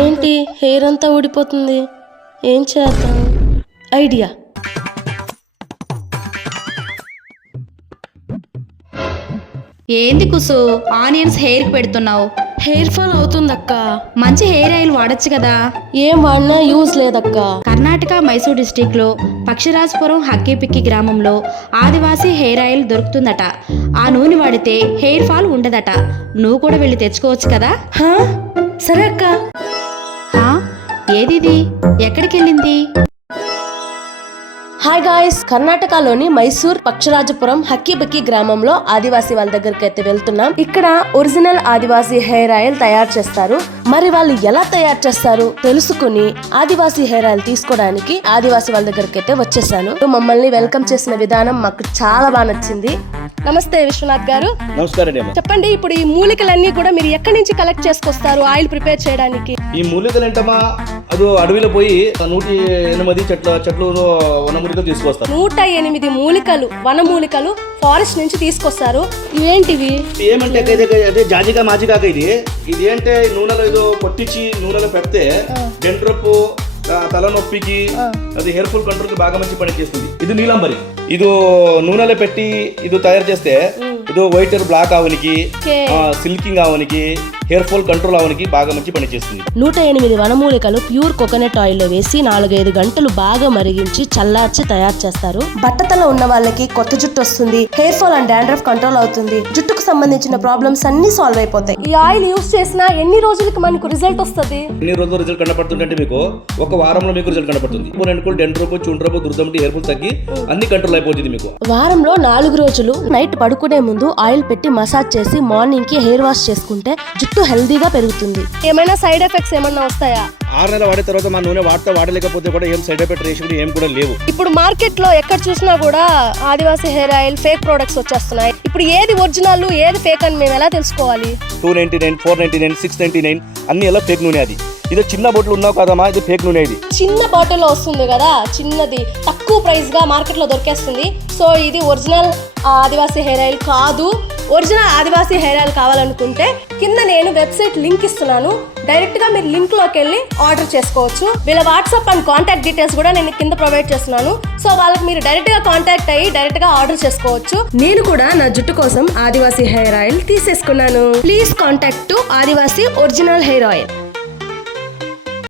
ఏంటి హెయిర్ అంతా ఊడిపోతుంది, ఏం చేద్దాం? ఐడియా. ఏంది కుసు ఆనియన్స్ హెయిర్ కి పెడుతున్నావు? హెయిర్ ఫాల్ అవుతుందక్క. మంచి హెయిర్ ఆయిల్ వాడచ్చు కదా. ఏం వాడినా యూజ్ లేదక్క. కర్ణాటక మైసూర్ డిస్టిక్ లో పక్షిరాజపురం హక్కిపిక్కి గ్రామంలో ఆదివాసీ హెయిర్ ఆయిల్ దొరుకుతుందట. ఆ నూనె వాడితే హెయిర్ ఫాల్ ఉండదట. నువ్వు కూడా వెళ్ళి తెచ్చుకోవచ్చు కదా. సరే అక్క. ఏదిది, ఎక్కడికి వెళ్ళింది? హాయ్ గాయ్స్, కర్ణాటకలోని మైసూర్ పక్షరాజపురం హక్కిబక్కి గ్రామంలో ఆదివాసీ వాళ్ళ దగ్గరికి అయితే వెళ్తున్నాం. ఇక్కడ ఒరిజినల్ ఆదివాసీ హెయిర్ ఆయిల్ తయారు చేస్తారు. మరి వాళ్ళు ఎలా తయారు చేస్తారు తెలుసుకుని ఆదివాసీ హెయిర్ ఆయిల్ తీసుకోవడానికి ఆదివాసీ వాళ్ళ దగ్గరికి అయితే వచ్చేసాను. మమ్మల్ని వెల్కమ్ చేసిన విధానం మాకు చాలా బాగా నచ్చింది. నమస్తే విశ్వనాథ్ గారు. నమస్కారం. చెప్పండి, ఇప్పుడు ఈ మూలికలన్నీ కూడా మీరు ఎక్కడి నుంచి కలెక్ట్ చేసుకొస్తారు ఆయిల్ ప్రిపేర్ చేయడానికి? ఈ మూలికలు ఏంటమ్మా, అది అడవిలో పోయి 108 చెట్లు వనమూలికలు తీసుకొస్తారు. 108 మూలికలు, వనమూలికలు ఫారెస్ట్ నుంచి తీసుకొస్తారు. ఇవేంటివి? ఏమంటే అదే జాజిగా మాజిగాక ఇది ఏంటంటే నూనెలో ఏదో కొట్టించి నూనెలో పెడితే డెండ్రప్, తలనొప్పికి, అది హెయిర్ ఫాల్ కంట్రోల్ కి బాగా మంచి పని చేస్తుంది. ఇది నీలంబరి. ఇది నూనెలో పెట్టి ఇది తయారు చేస్తే ఇది వైట్ హెయిర్ బ్లాక్ అవనికి, సిల్కింగ్ అవనికి, హెయిర్ ఫాల్ కంట్రోల్ అవనికి బాగా మంచి పని చేస్తుంది. 108 వనమూలికలు ప్యూర్ కోకోనట్ ఆయిల్ లో వేసి 4-5 గంటలు బాగా మరిగించి చల్లార్చి తయారు చేస్తారు. బట్టతల ఉన్న వాళ్ళకి కొత్త జుట్టు వస్తుంది, hair fall and dandruff control అవుతుంది, జుట్టుకు సంబంధించిన ప్రాబ్లమ్స్ అన్ని సాల్వ్ అయిపోతాయి. ఈ ఆయిల్ యూస్ చేసినా ఎన్ని రోజులకి మనకు రిజల్ట్ వస్తుంది? ఎన్ని రోజులు రిజల్ట్ కనపడుతుందంటే మీకు ఒక వారంలో మీకు రిజల్ట్ కనపడుతుంది. డెండ్రప్, చుండ్రపు, దుర్దమటి, హెయిర్ ఫాల్ తగ్గి అన్ని కంట్రోల్ అయిపోతుంది మీకు. వారంలో 4 రోజులు నైట్ పడుకునే ముందు ఆయిల్ పెట్టి మసాజ్ చేసి మార్నింగ్ కి హెయిర్ వాష్ చేసుకుంటే జుట్టు హెల్దీగా పెరుగుతుంది. ఏమైనా సైడ్ ఎఫెక్ట్స్ ఏమైనా వస్తాయా? 6 నెలలు వాడిన తర్వాత మా నూనె వాడలేకపోతే కూడా ఏం సైడ్ ఎఫెక్ట్ రేషన్ ఏం కూడా లేవు. ఇప్పుడు మార్కెట్ లో ఎక్కడ చూసినా కూడా ఆదివాసీ హెయిర్ ఆయిల్ ఫేక్ ప్రొడక్ట్స్ వచ్చేస్తున్నాయి. ఇప్పుడు ఏది ఒరిజినల్ ఏది ఫేక్ అని మేము ఎలా తెలుసుకోవాలి? 299, 499, 699 అన్ని ఎలా ఫేక్ నూనె. అది ఇది చిన్న బాటిల్ ఉన్నావు కదమ్మా, ఇది ఫేక్ నూనె. ఇది చిన్న బాటిల్ లో వస్తుంది కదా, చిన్నది తక్కువ ప్రైస్ గా మార్కెట్ లో దొరికేస్తుంది. సో ఇది ఒరిజినల్ ఆదివాసీ హెయిర్ ఆయిల్ కాదు. ఒరిజినల్ ఆదివాసీ హెయిర్ ఆయిల్ కావాలనుకుంటే కింద నేను వెబ్సైట్ లింక్ ఇస్తున్నాను, డైరెక్ట్ గా మీరు లింక్ లోకి వెళ్ళి ఆర్డర్ చేసుకోవచ్చు. వీళ్ళ వాట్సాప్ అండ్ కాంటాక్ట్ డీటెయిల్స్ కూడా నేను కింద ప్రొవైడ్ చేస్తున్నాను. సో వాళ్ళకి మీరు డైరెక్ట్ గా కాంటాక్ట్ అయ్యి డైరెక్ట్ గా ఆర్డర్ చేసుకోవచ్చు. నేను కూడా నా జుట్టు కోసం ఆదివాసీ హెయిర్ ఆయిల్ తీసేసుకున్నాను. Please contact to Adivasi original hair oil.